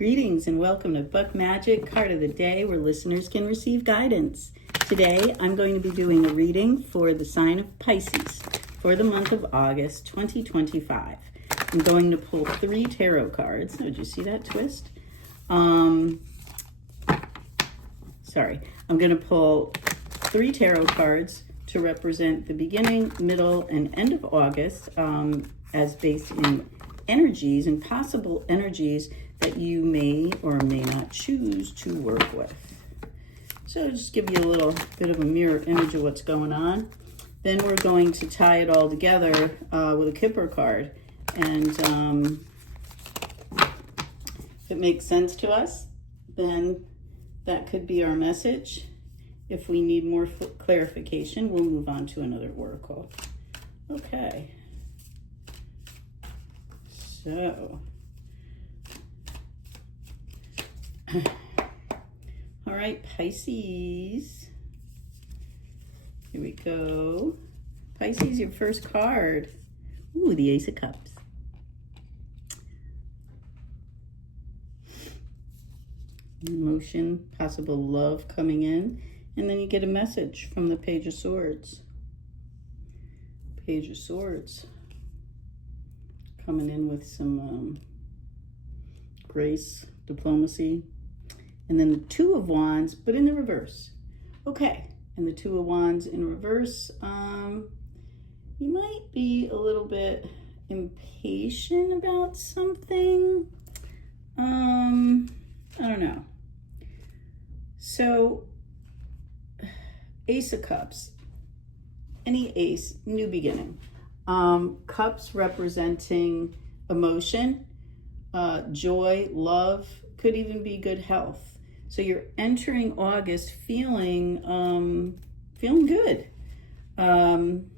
Greetings and welcome to Buck Magic Card of the Day, where listeners can receive guidance. Today I'm going to be doing a reading for the sign of Pisces for the month of August 2025. I'm going to pull 3 tarot cards. Oh, did you see that twist? I'm going to pull 3 tarot cards to represent the beginning, middle, and end of August as based in energies and possible energies that you may or may not choose to work with. So I'll just give you a little bit of a mirror image of what's going on. Then we're going to tie it all together with a Kipper card. And if it makes sense to us, then that could be our message. If we need more clarification, we'll move on to another oracle. Okay. So, all right, Pisces. Here we go. Pisces, your first card. Ooh, the Ace of Cups. Emotion, possible love coming in. And then you get a message from the Page of Swords. Page of Swords. Coming in with some grace, diplomacy. And then the Two of Wands, but in the reverse. Okay, and the Two of Wands in reverse, you might be a little bit impatient about something. I don't know. So, Ace of Cups. Any ace, new beginning. Cups representing emotion, joy, love, could even be good health. So you're entering August feeling good. I'm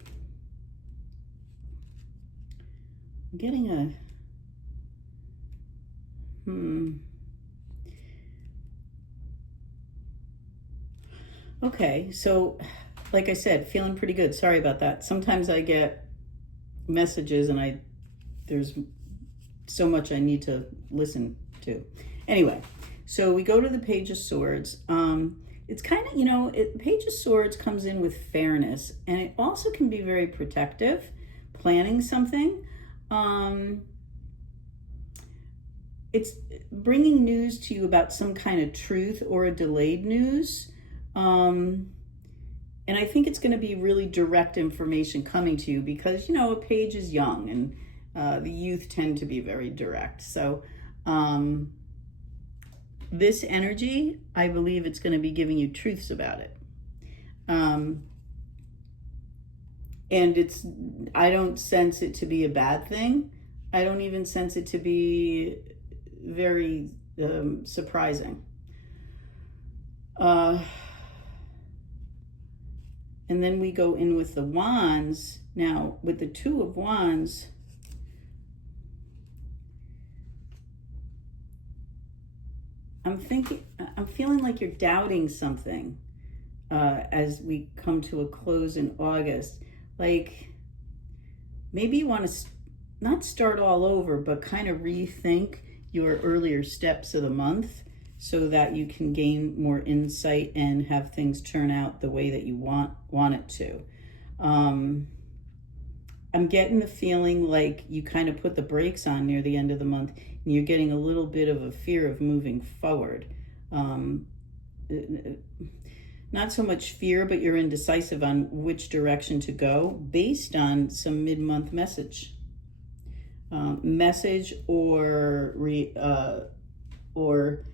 getting a Okay, so like I said, feeling pretty good. Sorry about that. Sometimes I get messages and there's so much I need to listen to. Anyway, so we go to the Page of Swords. It's kind of, Page of Swords comes in with fairness, and it also can be very protective, planning something. It's bringing news to you about some kind of truth or a delayed news. And I think it's going to be really direct information coming to you because, a page is young and the youth tend to be very direct. So this energy, I believe it's going to be giving you truths about it. And I don't sense it to be a bad thing. I don't even sense it to be very surprising. And then we go in with the Wands. Now, with the Two of Wands, I'm feeling like you're doubting something as we come to a close in August. Like, maybe you want to not start all over, but kind of rethink your earlier steps of the month so that you can gain more insight and have things turn out the way that you want it to. I'm getting the feeling like you kind of put the brakes on near the end of the month and you're getting a little bit of a fear of moving forward. Not so much fear, but you're indecisive on which direction to go based on some mid-month message. Or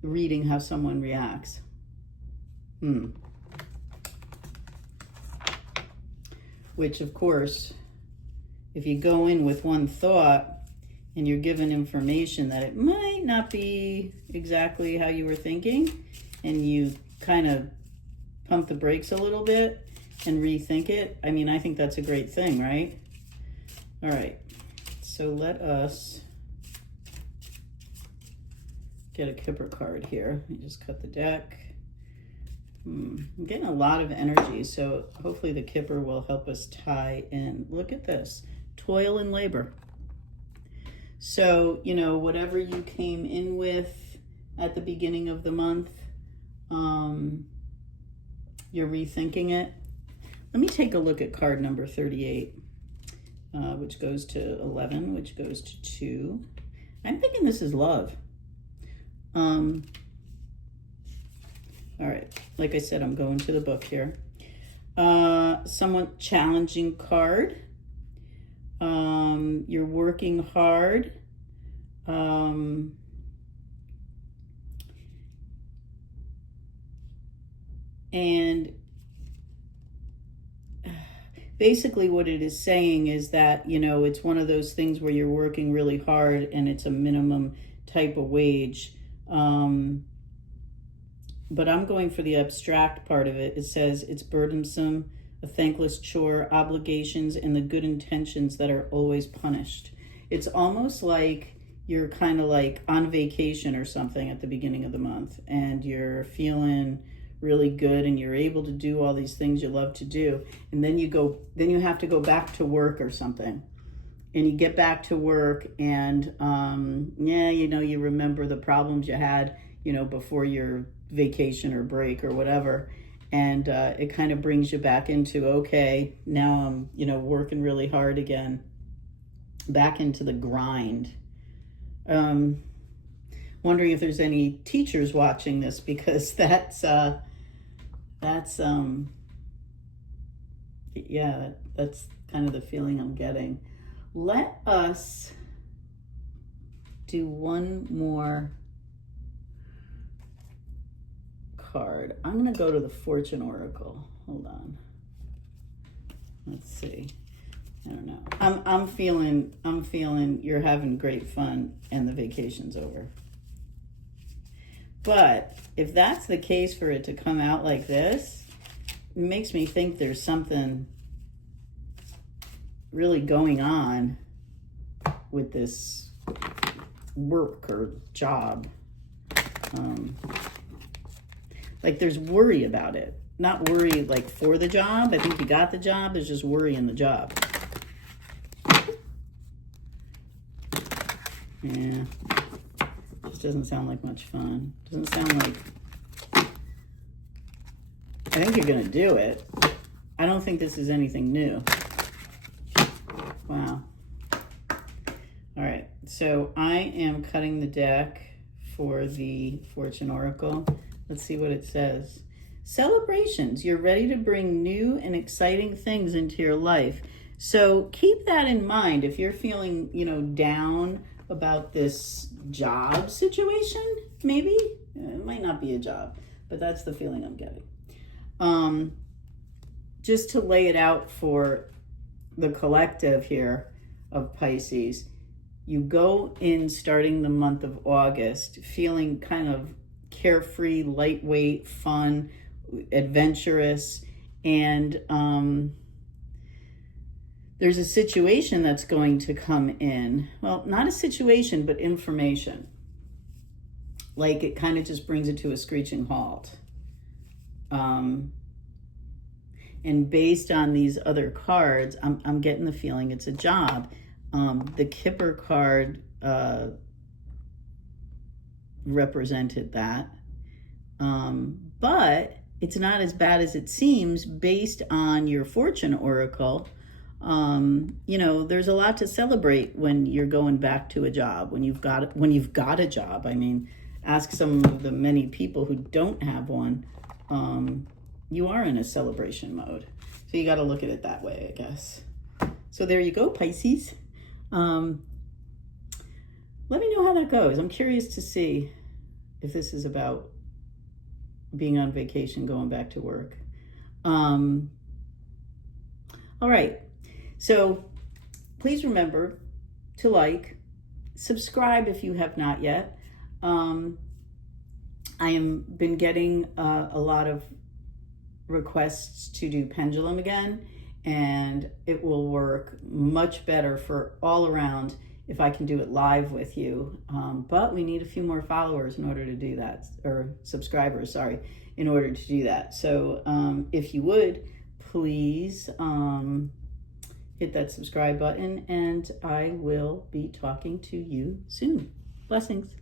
reading how someone reacts. Which, of course, if you go in with one thought and you're given information that it might not be exactly how you were thinking, and you kind of pump the brakes a little bit and rethink it, I think that's a great thing, right? All right, so let us get a Kipper card here. Let me just cut the deck. I'm getting a lot of energy, so hopefully the Kipper will help us tie in. Look at this, toil and labor. So, whatever you came in with at the beginning of the month, you're rethinking it. Let me take a look at card number 38, which goes to 11, which goes to 2. I'm thinking this is love. All right, like I said, I'm going to the book here. Somewhat challenging card. You're working hard. And basically what it is saying is that, it's one of those things where you're working really hard and it's a minimum type of wage. But I'm going for the abstract part of it. It says it's burdensome, a thankless chore, obligations, and the good intentions that are always punished. It's almost like you're kind of like on vacation or something at the beginning of the month, and you're feeling really good and you're able to do all these things you love to do. And then you have to go back to work or something. And you get back to work and, you remember the problems you had, before your vacation or break or whatever. And it kind of brings you back into, okay, now I'm, working really hard again, back into the grind. Wondering if there's any teachers watching this, because that's kind of the feeling I'm getting. Let us do one more card. I'm going to go to the Fortune Oracle. Hold on. Let's see. I don't know. I'm feeling you're having great fun and the vacation's over. But if that's the case, for it to come out like this, it makes me think there's something really going on with this work or job. Like there's worry about it. Not worry like for the job. I think you got the job. There's just worry in the job. Yeah. This doesn't sound like much fun. Doesn't sound like... I think you're going to do it. I don't think this is anything new. Wow. All right. So I am cutting the deck for the Fortune Oracle. Let's see what it says. Celebrations. You're ready to bring new and exciting things into your life. So keep that in mind if you're feeling, down about this job situation, maybe. It might not be a job, but that's the feeling I'm getting. Just to lay it out for the collective here of Pisces, you go in starting the month of August feeling kind of carefree, lightweight, fun, adventurous, and there's a situation that's going to come in. Well, not a situation, but information. Like it kind of just brings it to a screeching halt. And based on these other cards, I'm getting the feeling it's a job. The Kipper card represented that. But it's not as bad as it seems based on your Fortune Oracle. There's a lot to celebrate when you're going back to a job, when you've got a job. I mean, ask some of the many people who don't have one. You are in a celebration mode. So you got to look at it that way, I guess. So there you go, Pisces. Let me know how that goes. I'm curious to see if this is about being on vacation, going back to work. All right. So please remember to subscribe if you have not yet. I am been getting a lot of requests to do pendulum again, and it will work much better for all around if I can do it live with you. But we need a few more followers in order to do that, or subscribers, sorry, in order to do that. So if you would, please hit that subscribe button, and I will be talking to you soon. Blessings.